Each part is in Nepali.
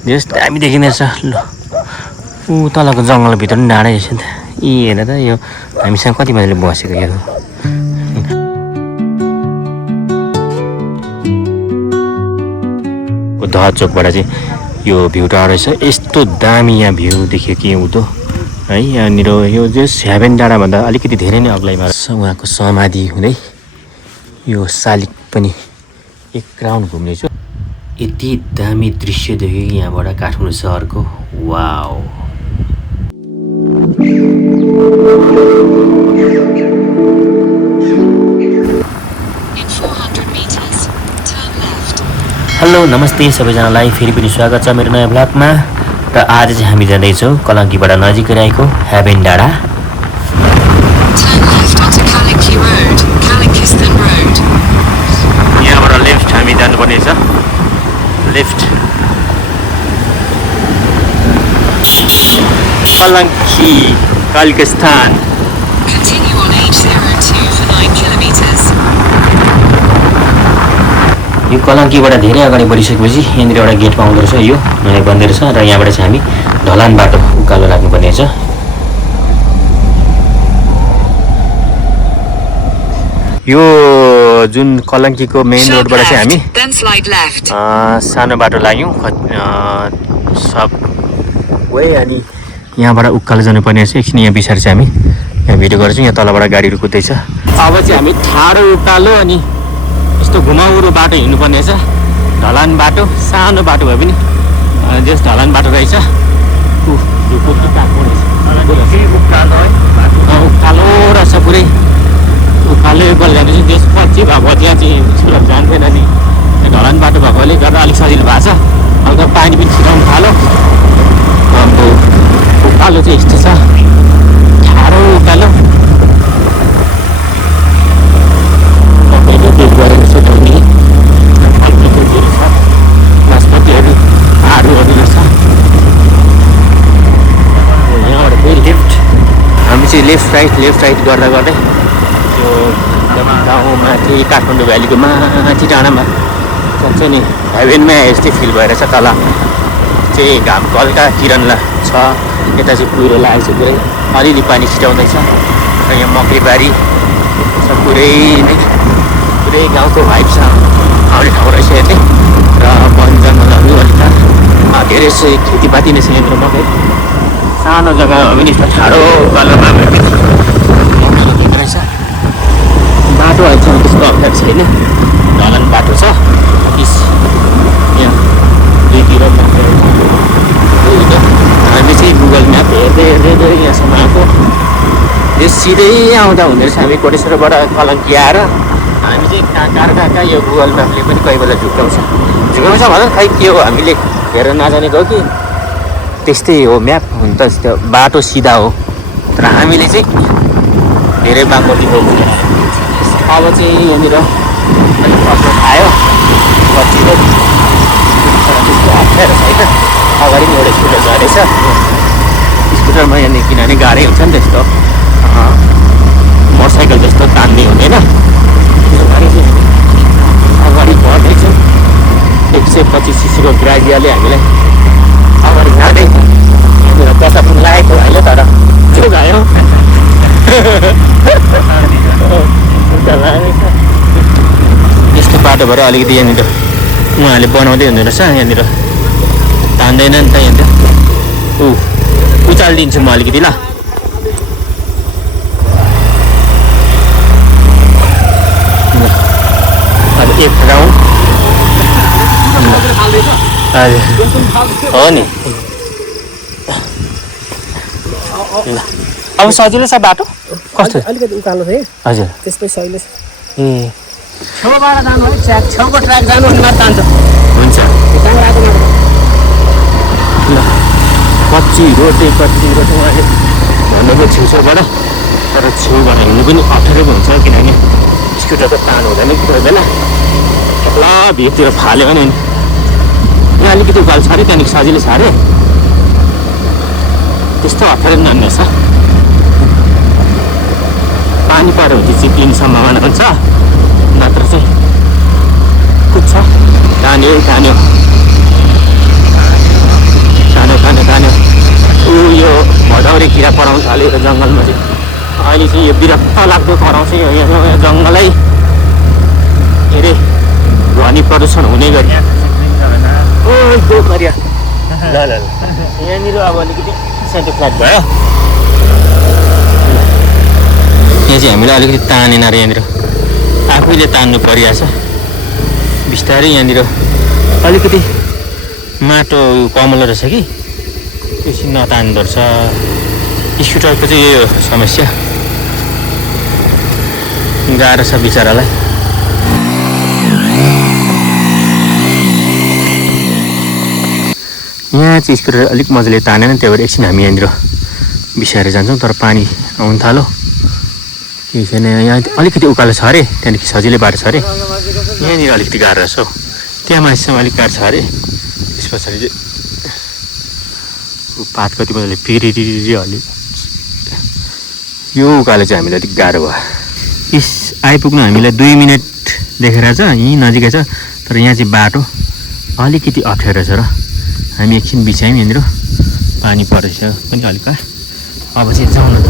जस्ट दामी देखिँदैछ ल ऊ तलको जङ्गलभित्र पनि डाँडै रहेछ नि त यी हेर त यो हामीसँग कति मजाले बसेको यो दह चोकबाट चाहिँ यो भ्यू टावर रहेछ यस्तो दामी यहाँ भ्यू देखियो कि हुँदो है यहाँनिर यो जस हेभेन डाँडाभन्दा अलिकति धेरै नै अग्लाइमा उहाँको समाधि हुँदै यो शालिग पनि एक राउन्ड घुम्नेछु यति दामी दृश्य देख्यो यहाँबाट काठमाडौँ सहरको वाउ हेलो नमस्ते सबैजनालाई फेरि पनि स्वागत छ मेरो नयाँ भ्लगमा र आज चाहिँ हामी जाँदैछौँ कलङ्कीबाट नजिकै रहेको हेभेन डाँडा यहाँबाट लेफ्ट हामी जानुपर्ने छ लेफ्ट कलङ्की कालिकस्थान यो कलङ्कीबाट धेरै अगाडि बढिसकेपछि यहाँनिर एउटा गेट पाउँदो रहेछ यो नयाँ बन्दै रहेछ र यहाँबाट चाहिँ हामी ढलान बाटो उकालो लाग्नुपर्ने छ यो जुन कलङ्कीको मेन रोडबाट चाहिँ हामी सानो बाटो लाग्यौँ सब वे अनि यहाँबाट उकालो जानुपर्ने छ एकछिन यहाँ पछाडि चाहिँ हामी यहाँ भिडियो गर्छौँ यहाँ तलबाट गाडीहरू कुद्दैछ अब चाहिँ हामी ठाडो उकालो अनि यस्तो घुमाउरो बाटो हिँड्नुपर्ने छ ढलान बाटो सानो बाटो भए पनि जस ढलान बाटो रहेछ उकालो रहेछ पुरै उकालो बल जाँदैछ त्यसपछि भएको त्यहाँ चाहिँ सुलभ जान्थेन नि ढलान बाटो भएकोले गर्दा अलिक सजिलो भएको छ अब त पानी पनि छिराउनु थाल्यो अब उकालो चाहिँ यस्तो छ ठाडो उकालो नासपतिहरू आरूहरू रहेछ यहाँबाट फेरि लेफ्ट हामी चाहिँ लेफ्ट राइट गर्दा गर्दै त्यो गाउँमाथि काठमाडौँ भ्यालीको माथि डाँडामा जान्छ नि हेभेनमा यस्तै फिल भइरहेछ तल चाहिँ घामको हल्का किरण छ यता चाहिँ कुहिरो लागेको छ पुरै अलिअलि पानी छिटाउँदैछ र यहाँ मकैबारी छ पुरै गाउँको भाइब छ आउने ठाउँ रहेछ यतै र वन जङ्गलहरू अलिक धेरै चाहिँ खेतीपाती नै छ यहाँनिर मकै सानो जग्गा हो भने ठाडो उकालोमा सकिँदो रहेछ बाटो अहिले त्यस्तो अप्ठ्यारो छैन ढलान बाटो छ यहाँ दुईतिर हामी चाहिँ गुगल म्याप हेर्दै यहाँसम्म आएको यो सिधै आउँदा हुँदो रहेछ हामी कोटेश्वरबाट कलङ्की आएर हामी चाहिँ कहाँ यो गुगल म्यापले पनि कोही बेला झुक्काउँछ भन खै के हो हामीले हेरेर नजानेको हो कि त्यस्तै हो म्याप हुन त त्यो बाटो सिधा हो तर हामीले चाहिँ धेरै बाङ्गोटी हो अब चाहिँ यहाँनिर अलिक कष्ट खायो पछि त्यस्तो अप्ठ्यारो छैन अगाडि पनि एउटा स्कुटर झरेछ स्कुटरमा यहाँनिर किनभने गाह्रै हुन्छ नि त्यस्तो मोटरसाइकल जस्तो तान्ने हुँदैन अगाडि बढ्दैछ 125 सीसीको ग्राजियाले हामीलाई अगाडि जाँदै यहाँनिर पैसा पनि लागेको अहिले तर त्यो गयो यस्तो बाटो भएर अलिकति यहाँनिर उहाँहरूले बनाउँदै हुँदो रहेछ यहाँनिर तान्दैन नि त यहाँनिर उचालिदिन्छु म अलिकति ल अब एक राउन्ड हजुर हो नि अब सजिलो छ बाटो कस्तो अलिकति उकालो थियो हजुर त्यसमै सजिलो छ ए छेउबाट जानु है छेउको ट्र्याक जानु भने मात्र तान्छ हुन्छ ल कच्ची रोड उहाँले भन्नुभयो छेउछेउबाट तर छेउबाट हिँड्नु पनि अप्ठ्यारो हुन्छ किनभने स्कुटर त तान हुँदैन कोही बेला ल भिरतिर फाल्यो भने यहाँ अलिकति उकालो छ अरे त्यहाँदेखि सजिलो छ अरे त्यस्तो अप्ठ्यारो नान्ने छ पानी पऱ्यो भने चाहिँ चिप्लिने सम्भावना हुन्छ नत्र चाहिँ कुद्छ तान्यो थाल्यो यो जङ्गलमा चाहिँ। अहिले चाहिँ यो विरक्त लाग्दो कराउँछ यो जङ्गलै के अरे ध्वनि प्रदूषण हुने गरी। ओ गरिया ल ल ल यहाँनिर अब अलिकति सानो फ्ल्याट भयो। यहाँ चाहिँ हामीलाई अलिकति तानेन अरे, यहाँनिर आफैले तान्नु परिरहेछ बिस्तारै। यहाँनिर अलिकति माटो कमलो रहेछ कि त्यो चाहिँ नतान्दो रहेछ। स्कुटरको चाहिँ यो समस्या, गाह्रो छ बिचरालाई। यहाँ चाहिँ स्कुटर अलिक मजाले तानेन, त्यही भएर एकछिन हामी यहाँनिर बिसाएर जान्छौँ। तर पानी आउनु थाल्यो, केही छैन। यहाँ अलिकति उकालो छ अरे, त्यहाँदेखि सजिलै बाटो छ अरे। यहाँनिर अलिकति गाह्रो रहेछ हौ, त्यहाँ मान्छेसँग अलिक गाह्रो छ अरे। त्यस पछाडि चाहिँ पात कति मजाले पिरिरिरि हल्यो। यो उकालो चाहिँ हामीलाई अलिक गाह्रो भयो। इस आइपुग्नु हामीलाई 2 मिनट देखेर छ, यहीँ नजिकै छ। तर यहाँ चाहिँ बाटो अलिकति अप्ठ्यारो छ र हामी एकछिन बिछायौँ। यहाँनिर पानी पर्दैछ पनि अलिक। अब चाहिँ जाउँ न त।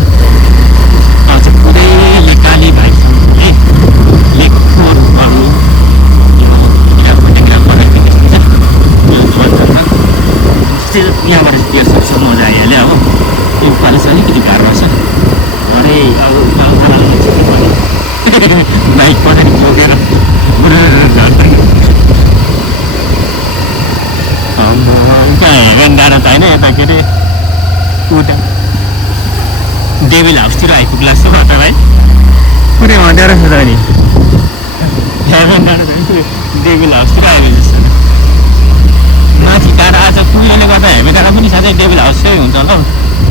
आज पुरै काली भाइसँगले लेखहरू गर्नु यहाँबाट त्यो सबसे मजा आइहाल्यो। अब यो उकालो चाहिँ अलिकति गाह्रो छ अरे। अब बाइक पछाडि बोकेर हेभेन डाँडा त होइन, यता के अरे उता डेभिल हाउसतिर आइपुग्ला जस्तो भयो त भाइ। पुरै अँध्यारो छ त नि। हेभेन डाँडा त डेभिल हाउसतिर आइपुग्छ जस्तो। माथि डाँडा आज पुग्नेले गर्दा हेभेन डाँडा पनि साँच्चै डेभिल हाउसै हुन्छ होला हौ,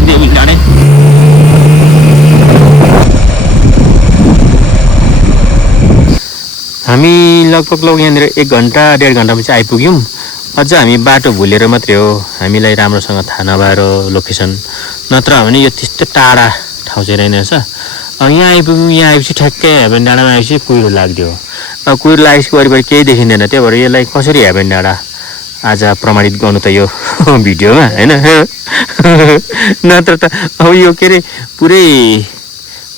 डेभिल डाँडै। हामी लगभग यहाँनिर 1 घन्टा 1.5 घन्टामा चाहिँ आइपुग्यौँ। अझ हामी बाटो भुलेर मात्रै हो, हामीलाई राम्रोसँग थाहा नभएर लोकेसन, नत्र भने यो त्यस्तो टाढा ठाउँ चाहिँ रहेनछ। अब यहाँ आइपुग्यौँ, यहाँ आएपछि ठ्याक्कै हेभेन डाँडामा आएपछि कुहिरो लाग्दियो। अब कुहिरो लागेपछि वरिपरि केही देखिँदैन, त्यही भएर यसलाई कसरी हेभेन डाँडा आज प्रमाणित गर्नु त यो भिडियोमा होइन। नत्र त अब यो के अरे पुरै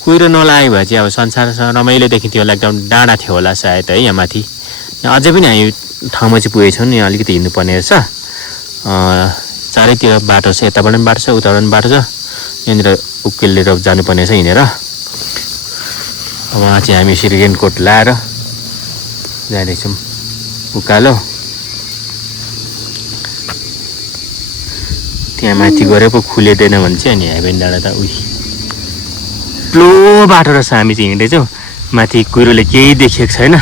कुहिरो नलागे भए चाहिँ अब संसारसँग रमाइलो देखिन्थ्यो होला, एकदम डाँडा थियो होला सायद है। यहाँ माथि यहाँ अझै पनि हामी ठाउँमा चाहिँ पुगेछौँ। यहाँ अलिकति हिँड्नुपर्ने रहेछ, चारैतिर बाटो छ, यताबाट पनि बाटो छ उताबाट पनि बाटो छ। यहाँनिर उक्किलेर जानुपर्ने छ हिँडेर। अब उहाँ चाहिँ हामी यसरी रेनकोट लाएर जाँदैछौँ उकालो। त्यहाँ माथि गएर पो खुलेदैन भने चाहिँ अनि हेभेन डाँडा त उही स्लो बाटो रहेछ। हामी चाहिँ हिँड्दैछौँ, माथि कुहिरोले केही देखेको छैन।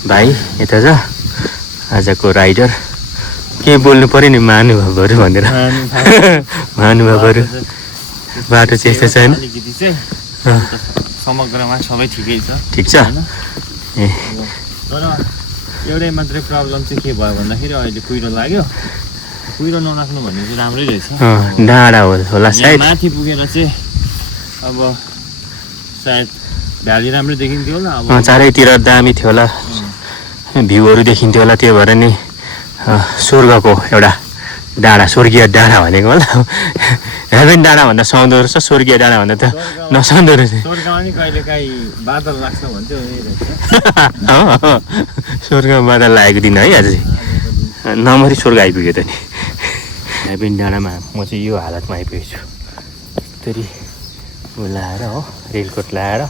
भाइ यता छ आजको राइडर, के बोल्नु पऱ्यो नि महानुभावहरू भनेर। महानुभावहरू बाटो चाहिँ यस्तो छैन, समग्रमा सबै ठिकै छ, ठिक छ। ए तर एउटै मात्रै प्रब्लम चाहिँ के भयो भन्दाखेरि अहिले कुहिरो लाग्यो। कुहिरो नलाग्नु भन्ने चाहिँ राम्रै रहेछ। डाँडा होला सायद, माथि पुगेर चाहिँ अब सायद भ्याली राम्रो देखिन्थ्यो होला। अब चारैतिर दामी थियो होला, भ्यूहरू देखिन्थ्यो होला। त्यो भएर नि स्वर्गको एउटा डाँडा, स्वर्गीय डाँडा भनेको होला। हेभेन डाँडा भन्दा सुहाउँदो रहेछ, स्वर्गीय डाँडा भन्दा त नसुहाउँदो रहेछ। स्वर्गमा नि कहिलेकाहीँ बादल लाग्छ भन्थ्यो। स्वर्गमा बादल लागेको दिन है आज नमरी स्वर्ग आइपुग्यो त नि। हेभेन डाँडामा म चाहिँ यो हालतमा आइपुगेको छु, यस्तरी लाएर हो रेलकोट लाएर।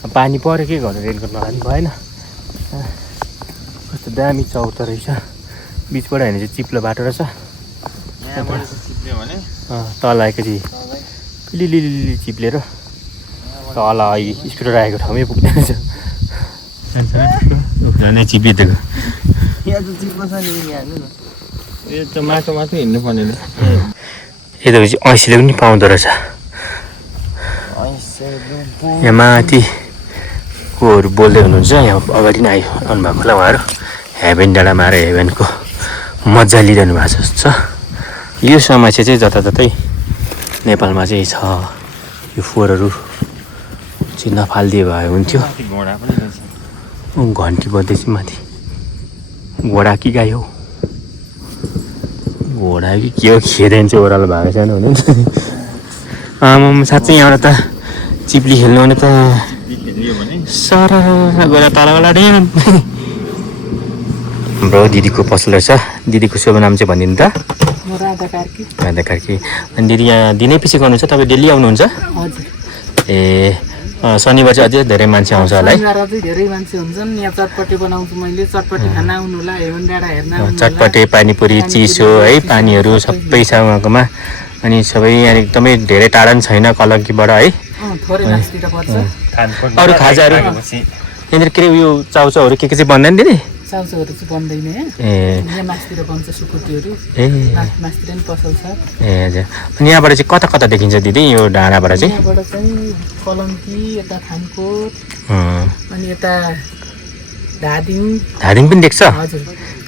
पानी पऱ्यो के गर्नु, रेलकोट नलानु भएन। कस्तो दामी चौर रहेछ, बिचबाट हेर्ने चाहिँ चिप्लो बाटो रहेछ। तल आएपछि लिलिलिलि चिप्लेर तल स्कुटर आएको ठाउँमै पुग्दैन रहेछ। झनै चिप्लिदिएको। यो त माटो मात्रै हिँड्नु पर्ने। यतापछि 80 पनि पाउँदो रहेछ। यहाँ माथि कोहरू बोल्दै हुनुहुन्छ, यहाँ अगाडि नै आउनु भएको होला उहाँहरू। हेभेन डाँडामा आएर हेभेनको मजा लिइरहनु भएको छ। यो समस्या चाहिँ जताततै नेपालमा चाहिँ छ। यो फोहोरहरू चाहिँ नफालिदिए भए हुन्थ्यो। घन्टी बज्दैछ माथि। घोडा कि गाई हो? घोडा कि के हो खेदेन चाहिँ ओह्रालो भएको सानो हुने साँच्चै यहाँबाट त चिप्ली खेल्नु भने त सर गएर तल गएर हाम्रो दिदीको पसल रहेछ दिदीको शुभ नाम चाहिँ भनिदिनु त राधा कार्की राधा कार्की अनि दिदी यहाँ दिनै पछि गर्नुहुन्छ तपाईँ डेली आउनुहुन्छ ए शनिबार चाहिँ अझै धेरै मान्छे आउँछ होला है अझै धेरै मान्छे हुन्छन् यहाँ चटपटे बनाउँछु मैले चटपटे खाना आउनुला हेमन डाँडा हेर्न चटपटे पानीपुरी चिसो है पानीहरू सबै छ उहाँकोमा अनि सबै यहाँ एकदमै धेरै टाढा पनि छैन कलङ्कीबाट है थोरै मासतिर पर्छ अरू खाजाहरू यहाँनिर के अरे उयो चाउचाउहरू के चाहिँ बन्दैन दिदी चाउचाउहरू चाहिँ बन्दैन ए यहाँ मासतिर बन्छ सुकुटीहरू ए मासतिर पनि पसल छ ए हजुर अनि यहाँबाट चाहिँ कता कता देखिन्छ दिदी यो डाँडाबाट चाहिँ यहाँबाट चाहिँ कलङ्की यता खानकोट अनि यता धादिङ धादिङ पनि देख्छ हजुर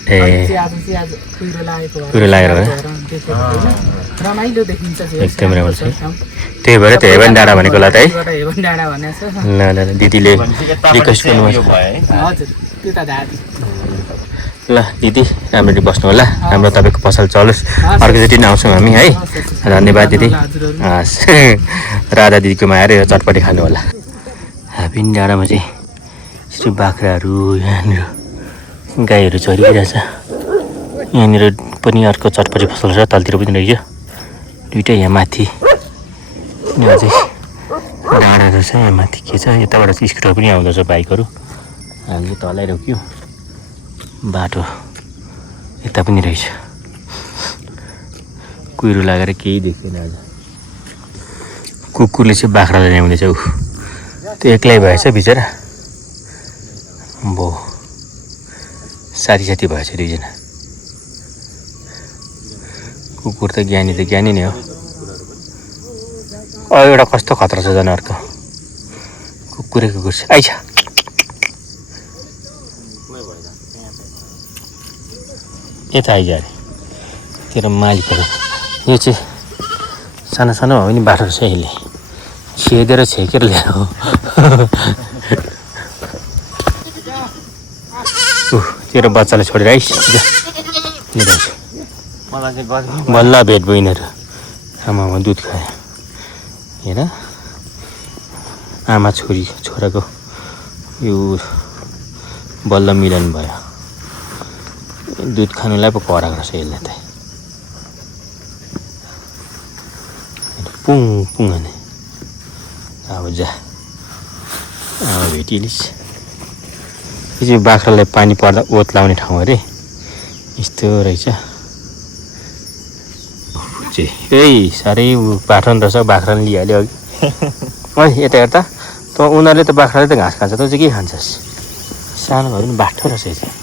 ए आज कुहिरो लागेको कुहिरो लागेर हो रमाइलो देखिन्छ एकदमै राम्रो छ त्यही भएर त हेभन डाँडा भनेको होला त है हेभन डाँडा भनेको छ ल ल दिदीले रिक्वेस्ट गर्नुभयो हजुर त्यता धादिङ ल दिदी राम्ररी बस्नु होला राम्रो तपाईँको पसल चलोस् अर्कोचोटि नै आउँछौँ हामी है धन्यवाद दिदी हस् राधा दिदीकोमा आएर यो चटपटी खानु होला हाबिन डाँडामा चाहिँ यसरी बाख्राहरू यहाँनिर गाईहरू चरिरहेछ यहाँनिर पनि अर्को चटपटी फसल छ तलतिर पनि रहेछ दुइटै यहाँ माथि अनि अझै डाँडा रहेछ यहाँ माथि के छ यताबाट चाहिँ स्कुटर पनि आउँदछ बाइकहरू हामी तलै रोक्यो बाटो यता पनि रहेछ कुहिरो लागेर केही देखिएन आज कुकुरले चाहिँ बाख्रालाई ल्याउँदैछ ऊ त्यो एक्लै भएछ बिचरा बो साथी साथी भएछ दुईजना कुकुर त ज्ञानी नै हो एउटा कस्तो खतरा छ जनावरको कुकुरै कुकुर छ आइछ यता आइज अरे तेरो मालिकहरू यो चाहिँ सानो सानो हो भने बाटो रहेछ यसले छेदेर छेकेर ल्याएर हो तेरो बच्चालाई छोडेर आइस बल्ल भेट भयो यिनीहरू आमामा दुध खायो हेर आमा छोराको यो बल्ल मिलन भयो दुध खानुलाई पो कराएको रहेछ यसलाई त पुङ पुङ हाने अब जा अब भेटिलिस् यो चाहिँ बाख्रालाई पानी पर्दा ओत लाउने ठाउँ अरे यस्तो रहेछ साह्रै बाख्रा रहेछ बाख्राले लिइहाल्यो अघि है यता हेर्दा त उनीहरूले त बाख्राले त घाँस खान्छ त चाहिँ के खान्छस् सानो भए पनि बाठो रहेछ यो चाहिँ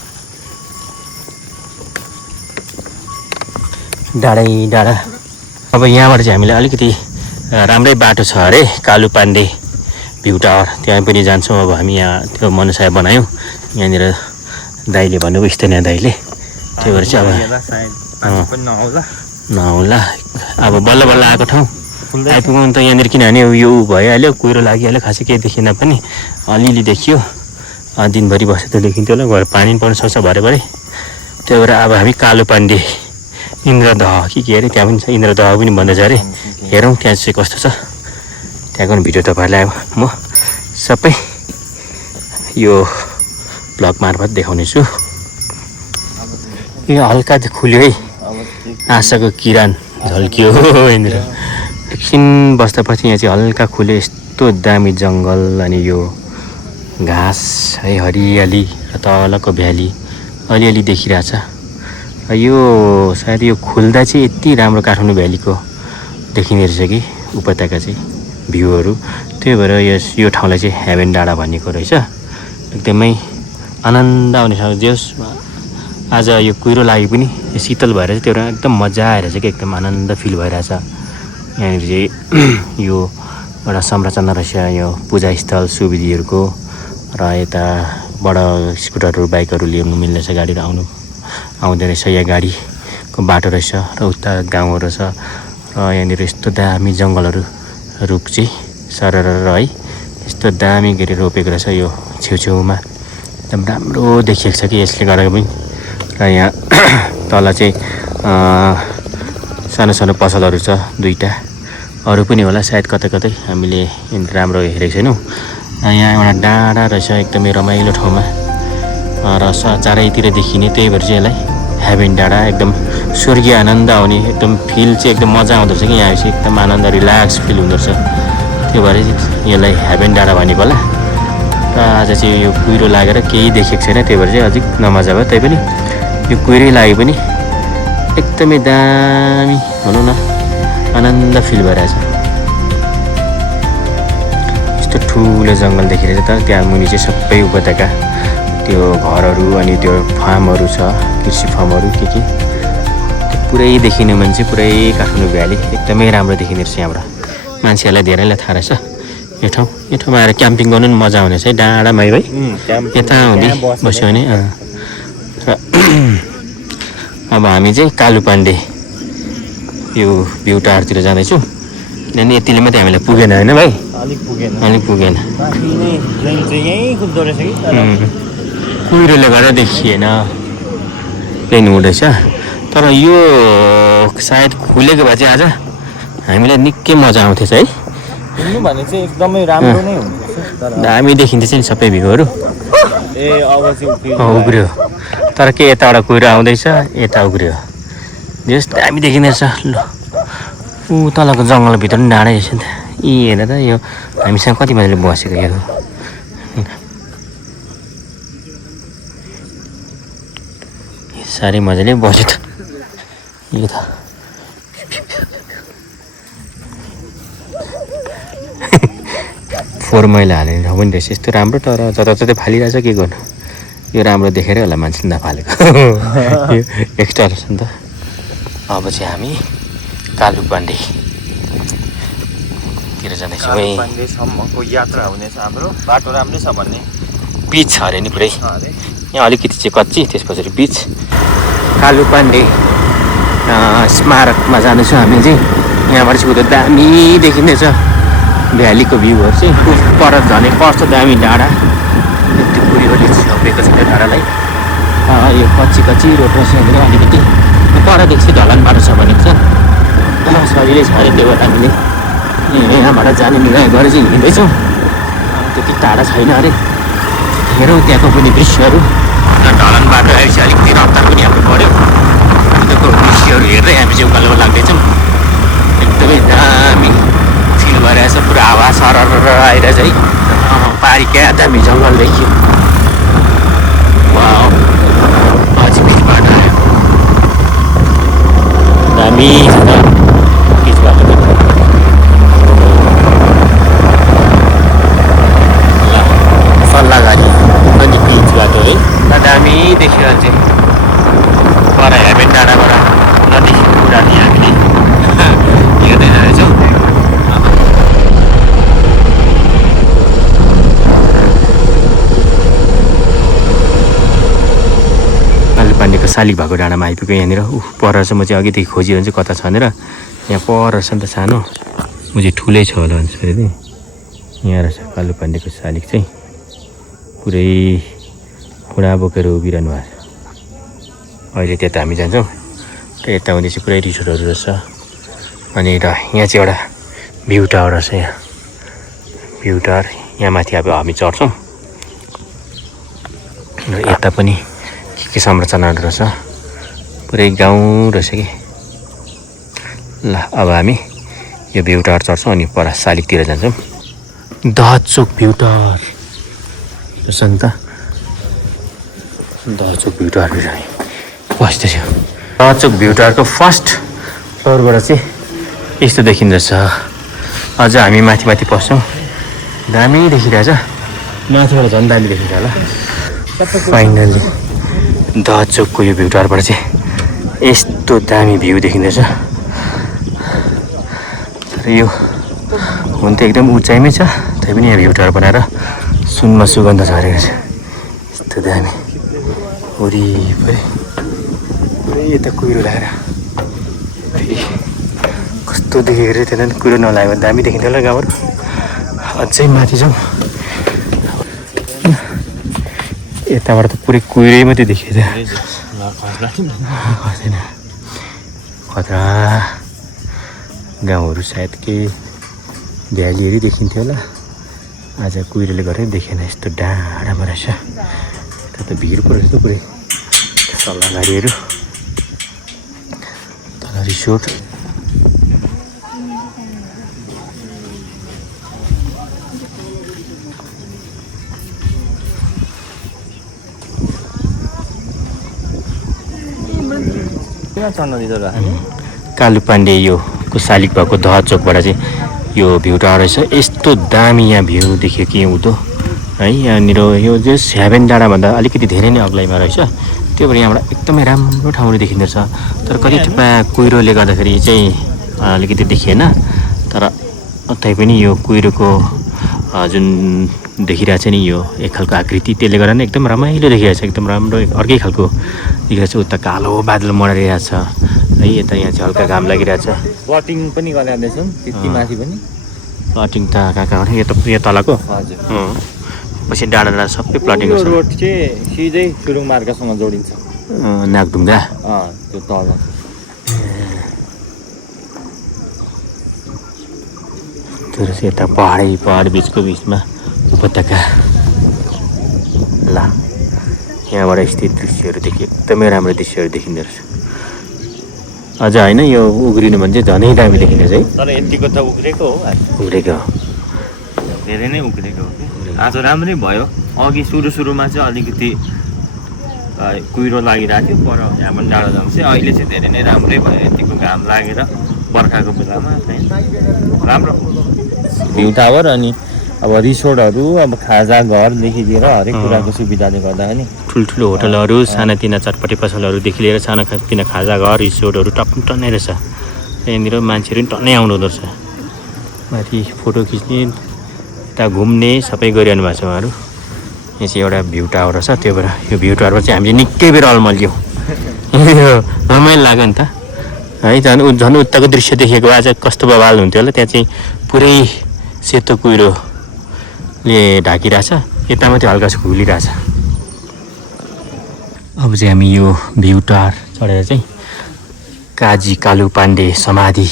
डाँडा अब यहाँबाट चाहिँ हामीलाई अलिकति राम्रै बाटो छ अरे कालुपाण्डे भ्यू टावर त्यहाँ पनि जान्छौँ अब हामी यहाँ त्यो मनसाय बनायौँ यहाँनिर दाइले भन्नुभयो स्थानीय दाइले त्यही भएर चाहिँ अब नआउला अब बल्ल बल्ल आएको ठाउँ आइपुग्नु त यहाँनिर किनभने यो भइहाल्यो कुहिरो लागिहाल्यो खासै केही देखिएन पनि अलिअलि देखियो दिनभरि बसे त देखिन्थ्यो होला घर पानी पनि पर्न सक्छ भरे त्यही भएर अब हामी कालुपाण्डे इन्द्रदह के अरे त्यहाँ पनि छ इन्द्रदह पनि भन्दैछ अरे हेरौँ त्यहाँ चाहिँ कस्तो छ त्यहाँको पनि भिडियो तपाईँहरूलाई म सबै यो ब्लग मार्फत देखाउने छु यो हल्का चाहिँ खुल्यो है आशाको किरण झल्कियो यहाँनिर एकछिन बस्दापछि यहाँ चाहिँ हल्का खुल्यो यस्तो दामी जङ्गल अनि यो घाँस है हरियाली र तलको भ्याली अलिअलि देखिरहेछ यो सायद यो खुल्दा चाहिँ यति राम्रो काठमाडौँ भ्यालीको देखिने रहेछ कि उपत्यका चाहिँ भ्यूहरू त्यही भएर यो ठाउँलाई चाहिँ हेभन डाँडा भनेको रहेछ एकदमै आनन्द आउने ठाउँ जस आज यो कुहिरो लागि पनि यो शीतल भएर चाहिँ त्यो एकदम मजा आइरहेछ कि एकदम आनन्द फिल भइरहेछ यहाँनिर चाहिँ यो एउटा संरचना रहेछ यो पूजास्थल सुवेदीहरूको र यता बडा स्कुटरहरू बाइकहरू ल्याउनु मिल्ने रहेछ गाडीहरू आउँदो रहेछ यहाँ गाडीको बाटो रहेछ र उता गाउँहरू छ र यहाँनिर यस्तो दामी जङ्गलहरू रुख चाहिँ सरर है यस्तो दामी गरी रोपेको रहेछ यो छेउछेउमा एकदम राम्रो देखिएको छ कि यसले गर्दा पनि र यहाँ तल चाहिँ सानो सानो पसलहरू छ दुईवटा, अरू पनि होला सायद कतै कतै, हामीले राम्रो हेरेको छैनौँ। यहाँ एउटा डाँडा रहेछ एकदमै रमाइलो ठाउँमा र चारैतिर देखिने, त्यही भएर चाहिँ यसलाई हेभेन डाँडा, एकदम स्वर्गीय आनन्द आउने एकदम फिल चाहिँ एकदम मजा आउँदो रहेछ कि यहाँ आएपछि एकदम आनन्द रिल्याक्स फिल हुँदो रहेछ। त्यो भएर यसलाई हेभेन डाँडा भनेको होला। र आज चाहिँ यो कुहिरो लागेर केही देखेको छैन, त्यही भएर चाहिँ अझै नमजा भयो। तैपनि यो कुहिरै लागे पनि एकदमै दामी भनौँ न, आनन्द फिल भइरहेछ। यस्तो ठुलो जङ्गल देखिरहेछ त, त्यहाँ मुनि चाहिँ सबै उपत्यका, त्यो घरहरू अनि त्यो फार्महरू छ, कृषि फार्महरू के त्यो पुरै देखिने भने चाहिँ पुरै काठमाडौँ भ्याली एकदमै राम्रो देखिने रहेछ। यहाँबाट मान्छेहरूलाई धेरैलाई थाहा रहेछ यो ठाउँमा आएर क्याम्पिङ गर्नु पनि मजा आउने चाहिँ डाँडामा है भाइ। यता हुँदै बस्यो भने र अब हामी चाहिँ कालुपाण्डे यो भ्यू टावरतिर जाँदैछौँ। अनि यतिले मात्रै हामीलाई पुगेन होइन भाइ? अलिक पुगेन, कुहिरोले गर्दा देखिएन, प्लेन हुँदैछ। तर यो सायद खुलेको भए चाहिँ आज हामीलाई निकै मजा आउँथेछ है। भने चाहिँ एकदमै राम्रो नै हुन्छ। दामी देखिँदैछ नि सबै भ्यूहरू। उग्रियो, तर के यताबाट कुहिरो आउँदैछ, यता उग्रियो, जस दामी देखिँदैछ। ल ऊ तलको जङ्गलभित्र पनि डाँडै रहेछ नि त। यी हेर त, यो हामीसँग कति मजाले बसेको यो साह्रै मजाले बस्यो त यो त। फोहोर मैला हालेर ठाउँ पनि रहेछ यस्तो राम्रो, तर जताततै फालिरहेछ, के गर्नु। यो राम्रो देखेरै होला मान्छेले नफालेको यो एक्स्ट्रा रहेछ नि त। अब चाहिँ हामी कालुपाण्डेतिर जाँदैछौँ। कालुपाण्डेसम्मको यात्रा हुनेछ हाम्रो। बाटो राम्रै छ भन्ने, बिच छ अरे नि पुरै। यहाँ अलिकति चाहिँ कच्ची, त्यसपछि बिच। कालुपाण्डे स्मारकमा जाँदैछौँ हामी चाहिँ। यहाँबाट चाहिँ उता दामी देखिँदैछ भ्यालीको भ्यूहरू चाहिँ। पर झनै कस्तो दामी डाँडा, त्यो कुहिरोले छोपेको छ त्यो डाँडालाई। यो कच्ची रोड रहेछ यहाँनिर, अलिकति परदेखि चाहिँ ढलान बाटो छ भनेको छ, सजिलै छ अरे। त्यो भएर हामीले यहाँबाट जाने निर्णय गरेर चाहिँ हिँड्दैछौँ। त्यति टाढा छैन अरे, हेरौँ त्यहाँको पनि दृश्यहरू। ढलान बाटो आएपछि अलिकति रफ्तार पनि हाम्रो बढ्यो। त्यहाँको दृश्यहरू हेर्दै हामी चाहिँ उकालो लाग्दैछौँ। एकदमै दामी फिल भइरहेछ, पुरा हावा सरर आइरहेछ है। पारी क्या दामी जङ्गल देखियो। अझ बिच बाटो आयो, दामी छ त बिच बाटो त। सल्लाह गरी अनि बिच बाटो है, दामी देखिरहन्छ। पर हेभेन डाँडाबाट नदी कुरा नि हामीले हेर्दै जाँदैछौँ। कालुपाण्डेको शालिग भएको डाँडामा आइपुग्यो यहाँनिर। पर चाहिँ म चाहिँ अघिदेखि खोजिरहन्छु कता छ भनेर। यहाँ पर रहेछ नि त सानो, म चाहिँ ठुलै छ होला भन्छ अरे। यहाँ रहेछ कालुपाण्डेको शालिग चाहिँ, पुरै खुँडा बोकेर उभिरहनु भएको छ। अहिले त्यता हामी जान्छौँ र यता हुँदै चाहिँ पुरै रिसोर्टहरू रहेछ। अनि र यहाँ चाहिँ एउटा भ्यू टावर रहेछ। यहाँ भ्यू टावर, यहाँ माथि अब हामी चढ्छौँ। र यता पनि के संरचनाहरू रहेछ, पुरै गाउँ रहेछ कि। ल अब हामी यो भ्यू टावर चढ्छौँ अनि पर शालिगतिर जान्छौँ। दहचोक भ्यू टावर रहेछ नि त। दहचोक भ्यू टावरतिर हामी बस्दैछौँ। दहचोक भ्यू टावरको फर्स्ट फ्लोरबाट चाहिँ यस्तो देखिँदछ। अझ हामी माथि पस्छौँ, दामी देखिरहेछ। माथिबाट झन् दामी देखिन्छ होला। फाइनल्ली दहचोकको यो भ्यू टावरबाट चाहिँ यस्तो दामी भ्यू देखिँदैछ। तर यो हुन त एकदम उचाइमै छ, तैपनि यहाँ भ्यू टावर बनाएर सुनमा सुगन्ध झरेको छ। यस्तो दामी वरिपरि पुरै यता कुहिरो लगाएर कस्तो देखेको रे। त्यसलाई कुहिरो नलाग्यो भने दामी देखिन्थ्यो होला गाउँहरू। अझै माथि जाउँ, यताबाट त पुरै कुहिरै मात्रै देखियो त। खस्दैन खतरा गाउँहरू सायद के भ्यालीहरू देखिन्थ्यो होला। आज कुहिरोले गरेर देखेन। यस्तो डाँडामा रहेछ। यता त भिड पो रहेछ पुरै सल्लाह गाडीहरू। तल रिसोर्ट। कालु पाण्डे यो को शालिग भएको दह चोकबाट चाहिँ यो भ्यू टावर रहेछ। यस्तो दामी यहाँ भ्यू देख्यो कि उँधो है। यहाँनिर यो जो स्याभेन डाँडाभन्दा अलिकति धेरै नै अग्लाइमा रहेछ। त्यो भएर यहाँबाट एकदमै राम्रो ठाउँहरू देखिँदो रहेछ। तर कतिपय कुहिरोले गर्दाखेरि चाहिँ अलिकति देखिएन। तर तैपनि यो कुहिरोको जुन देखिरहेछ नि यो एक खालको आकृति, त्यसले गर्दा नै एकदम रमाइलो देखिरहेछ। एकदम राम्रो अर्कै खालको देखिरहेछ। उता कालो बादल मडाइरहेछ है। यता यहाँ चाहिँ हल्का घाम लागिरहेछ। प्लटिङ पनि गरिरहेछौँ त्यति माथि पनि। प्लटिङ त कहाँ यो त यो तलको हजुर पछि डाँडा सबै प्लटिङ यो रोड चाहिँ सिधै सुरुङ मार्गसँग जोडिन्छ। नागडुङ्गा त्यो तल यता पहाड बिचको बिचमा उपत्यका। ल यहाँबाट स्थित दृश्यहरू देखि एकदमै राम्रो दृश्यहरू देखिँदो रहेछ। अझ होइन यो उग्रिनु भने चाहिँ झनै दामी देखिँदैछ है। तर यतिको त उग्रेको हो। उग्रेको धेरै नै उग्रेको हो कि। आज राम्रै भयो। अघि सुरुमा चाहिँ अलिकति कुहिरो लागिरहेको थियो पर यहाँ डाँडा जान्छ। अहिले चाहिँ धेरै नै राम्रै भयो। यतिको घाम लागेर बर्खाको बेलामा राम्रो भ्यू टावर अनि अब रिसोर्टहरू अब खाजा घरदेखि लिएर हरेक कुराको सुविधाले गर्दाखेरि ठुल्ठुलो होटलहरू सानातिना चटपटे पसलहरूदेखि लिएर सानातिना खाजा घर रिसोर्टहरू टन्नै रहेछ। यहाँनिर मान्छेहरू पनि टन्नै आउनु हुँदो रहेछ। माथि फोटो खिच्ने यता घुम्ने सबै गरिरहनु भएको छ उहाँहरू। यहाँ चाहिँ एउटा भ्यू टावर रहेछ। त्यो भएर यो भ्यू टावरमा चाहिँ हामीले निकै बेर अल्मल्यौँ। रमाइलो लाग्यो नि त है। झन् उताको दृश्य देखेको भए चाहिँ कस्तो बवाल हुन्थ्यो होला। त्यहाँ चाहिँ पुरै सेतो कुहिरोले ढाकिरहेछ। यता मात्रै हल्का खुलिरहेछ। अब चाहिँ हामी यो भ्यू टावर चढेर चाहिँ काजी कालु पाण्डे समाधि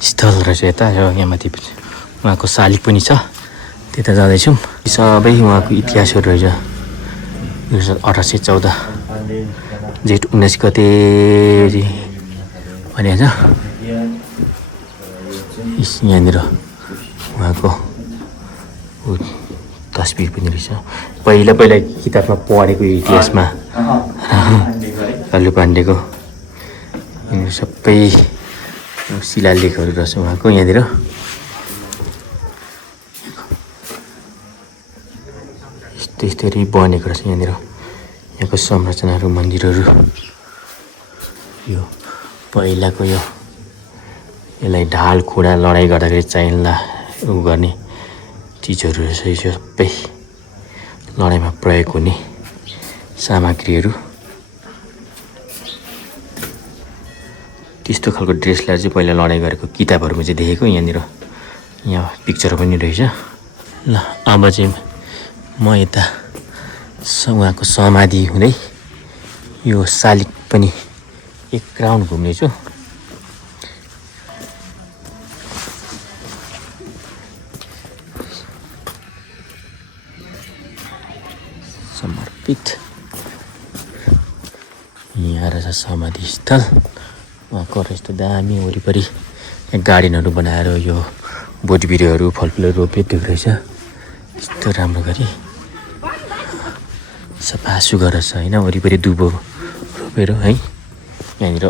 स्थल रहेछ यता। र यहाँ माथि उहाँको शालिग पनि छ। त्यता जाँदैछौँ। सबै उहाँको इतिहासहरू रहेछ। 1814 जेठ 19 गते भनेको छ। यहाँनिर उहाँको तस्बिर पनि रहेछ। पहिला किताबमा पढेको इतिहासमा कालु पाण्डेको सबै शिलालेखहरू रहेछ उहाँको। यहाँनिर यस्तरी बनेको रहेछ। यहाँनिर यहाँको संरचनाहरू मन्दिरहरू यो पहिलाको यसलाई ढाल खुडा लडाइँ गर्दाखेरि चाहिँला गर्ने चिजहरू रहेछ। यो सबै लडाइँमा प्रयोग हुने सामग्रीहरू। त्यस्तो खालको ड्रेसलाई चाहिँ पहिला लडाइँ गरेको किताबहरूमा चाहिँ देखेको। यहाँनिर यहाँ पिक्चर पनि रहेछ। ल अब चाहिँ म यता उहाँको समाधि हुँदै यो शालिग पनि एक राउन्ड घुम्नेछु। समर्पित यहाँ रहेछ समाधि स्थल। उहाँको यस्तो दामी वरिपरि गार्डनहरू बनाएर यो बोट बिरुवाहरू फलफुलहरू रोपिएको रहेछ। यस्तो राम्रो गरी सफा सुग्घर रहेछ होइन। वरिपरि दुबो रोपेर है। यहाँनिर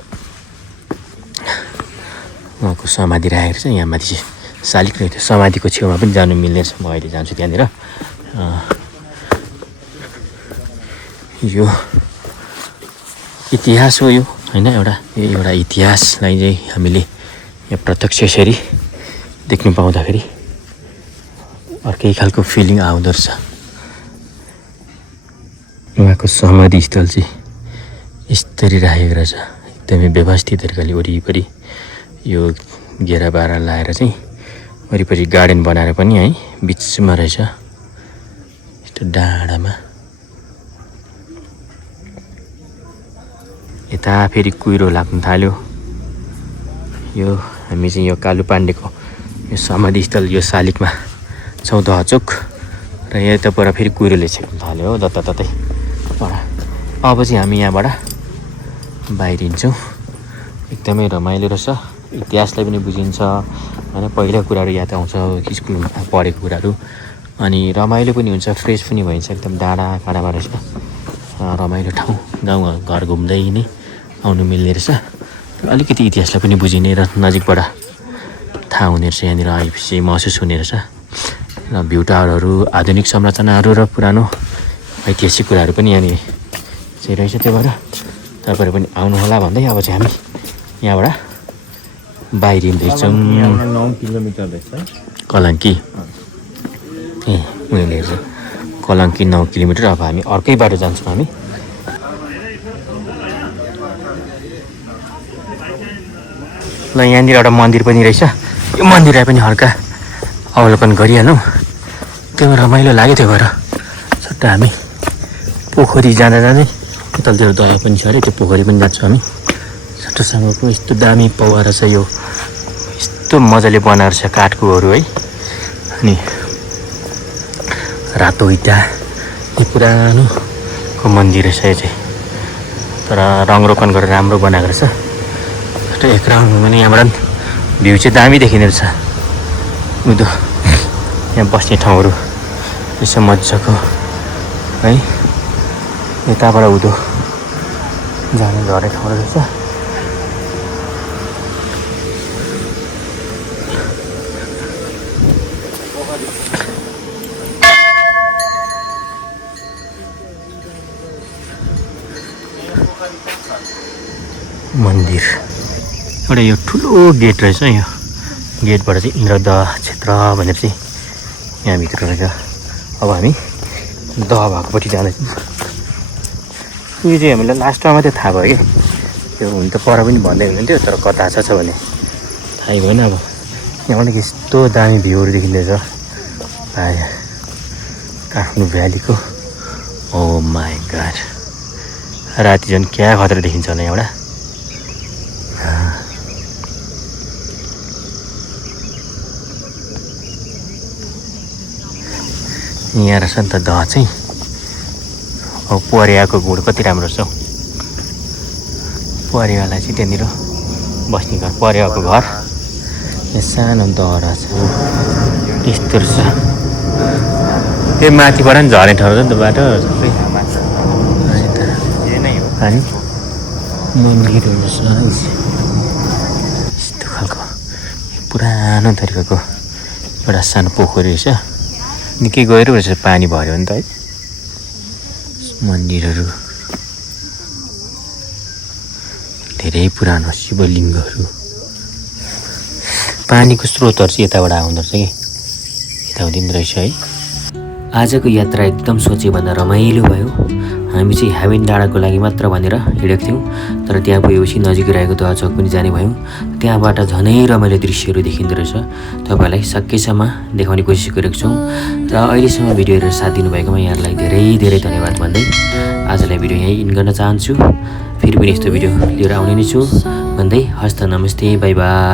उहाँको समाधि राखेको छ। यहाँ माथि चाहिँ शालिग रहेछ। समाधिको छेउमा पनि जानु मिल्नेछ। म अहिले जान्छु त्यहाँनिर। यो इतिहास हो यो होइन। एउटा इतिहासलाई चाहिँ हामीले यहाँ प्रत्यक्ष यसरी देख्नु पाउँदाखेरि अर्कै खालको फिलिङ आउँदो रहेछ। उहाँको समाधि स्थल चाहिँ यस्तरी राखेको रहेछ। एकदमै व्यवस्थित तरिकाले वरिपरि यो घेराबारा लाएर चाहिँ वरिपरि गार्डन बनाएर पनि है बिचमा रहेछ। यस्तो डाँडामा यता फेरि कुहिरो लाग्न थाल्यो। यो हामी चाहिँ यो कालु पाण्डेको यो समाधिस्थल यो शालिगमा छौँ दहचोक र यताबाट फेरि कुहिरोले छेक्न थाल्यो हो जताततै। अब चाहिँ हामी यहाँबाट बाहिरिन्छौँ। एकदमै रमाइलो रहेछ, इतिहासलाई पनि बुझिन्छ होइन, पहिला कुराहरू याद आउँछ स्कुलमा पढेको कुराहरू, अनि रमाइलो पनि हुन्छ, फ्रेस पनि भइन्छ। एकदम डाँडा काँडामा रहेछ, रमाइलो ठाउँ, गाउँ घर घुम्दै नै आउनु मिल्ने रहेछ। अलिकति इतिहासलाई पनि बुझिने र नजिकबाट थाहा हुने रहेछ, यहाँनिर आएपछि महसुस हुने रहेछ। र भ्यू टावरहरू, आधुनिक संरचनाहरू र पुरानो ऐतिहासिक कुराहरू पनि यहाँनिर चाहिँ रहेछ। त्यही भएर तपाईँहरू पनि आउनुहोला भन्दै अब चाहिँ हामी यहाँबाट बाहिरिँदैछौँ। 9 किलोमिटर रहेछ कलङ्की। ए उहिले हेर्छ कलङ्की 9 किलोमिटर। अब हामी अर्कै बाटो जान्छौँ हामी। ल यहाँनिर एउटा मन्दिर पनि रहेछ, यो मन्दिरलाई पनि हल्का अवलोकन गरिहालौँ। त्यो रमाइलो लाग्यो। त्यो भएर सट्ट हामी पोखरी जाँदा जाँदै यतातिर दया पनि छ अरे, त्यो पोखरी पनि जान्छौँ हामी। सट्टसँगको यस्तो दामी पौवा रहेछ, यो यस्तो मजाले बनाएर छ काठकोहरू है। अनि रातो इँटा, यो पुरानोको मन्दिर रहेछ यो चाहिँ, तर रङरोपन गरेर राम्रो बनाएको रहेछ। एक राउन्ड भने यहाँबाट भ्यू चाहिँ दामी देखिने रहेछ। उदो यहाँ बस्ने ठाउँहरू यसो मजाको है, यताबाट उदो जाने झर्ने ठाउँहरू रहेछ। मन्दिर एउटा यो ठुलो गेट रहेछ, यो गेटबाट चाहिँ इन्द्रदह क्षेत्र भनेर चाहिँ यहाँभित्र रहेछ। अब हामी दह भएकोपट्टि जाँदैछौँ। यो चाहिँ हामीलाई लास्टमा मात्रै थाहा भयो कि, त्यो हुन त पर पनि भन्दै हुनुहुन्थ्यो, तर कता छ भने थाहै भएन। अब यहाँबाट यस्तो दामी भ्यूहरू देखिँदैछ काठमाडौँ भ्यालीको। ओ माई गॉड, राति झन् क्या खतरा देखिन्छ होला यहाँबाट। यहाँ रहेछ नि त दह चाहिँ। अब परेवाको गुड कति राम्रो छ हौ। परेवालाई चाहिँ त्यहाँनिर बस्ने घर, परेवाको घर। यहाँ सानो दह रहेछ, यस्तो रहेछ। त्यो माथिबाट पनि झर्ने ठाउँ छ नि त बाटो सबै। अनि मन्दिरहरू रहेछ यस्तो खालको, पुरानो तरिकाको एउटा सानो पोखरी रहेछ। निकै गहिरो रहेछ, पानी भर्यो भने त है। मन्दिरहरू धेरै पुरानो शिवलिङ्गहरू, पानीको स्रोतहरू चाहिँ यताबाट आउँदो रहेछ कि यता हुँदैन रहेछ है। आजको यात्रा एकदम सोचेभन्दा रमाइलो भयो। हामी चाहिँ हेभेन डाँडाको लागि मात्र भनेर हिँडेको थियौँ, तर त्यहाँ पुगेपछि नजिक रहेको दहचोक पनि जाने भयौँ। त्यहाँबाट झनै रमाइलो दृश्यहरू देखिँदो रहेछ। तपाईँहरूलाई सकेसम्म देखाउने कोसिस गरेको छौँ र अहिलेसम्म भिडियो हेरेर साथ दिनुभएकोमा यहाँहरूलाई धेरै धेरै धन्यवाद भन्दै आजलाई भिडियो यहीँ इन गर्न चाहन्छु। फेरि पनि यस्तो भिडियो लिएर आउने नै छु भन्दै हस्त नमस्ते, बाई बाई।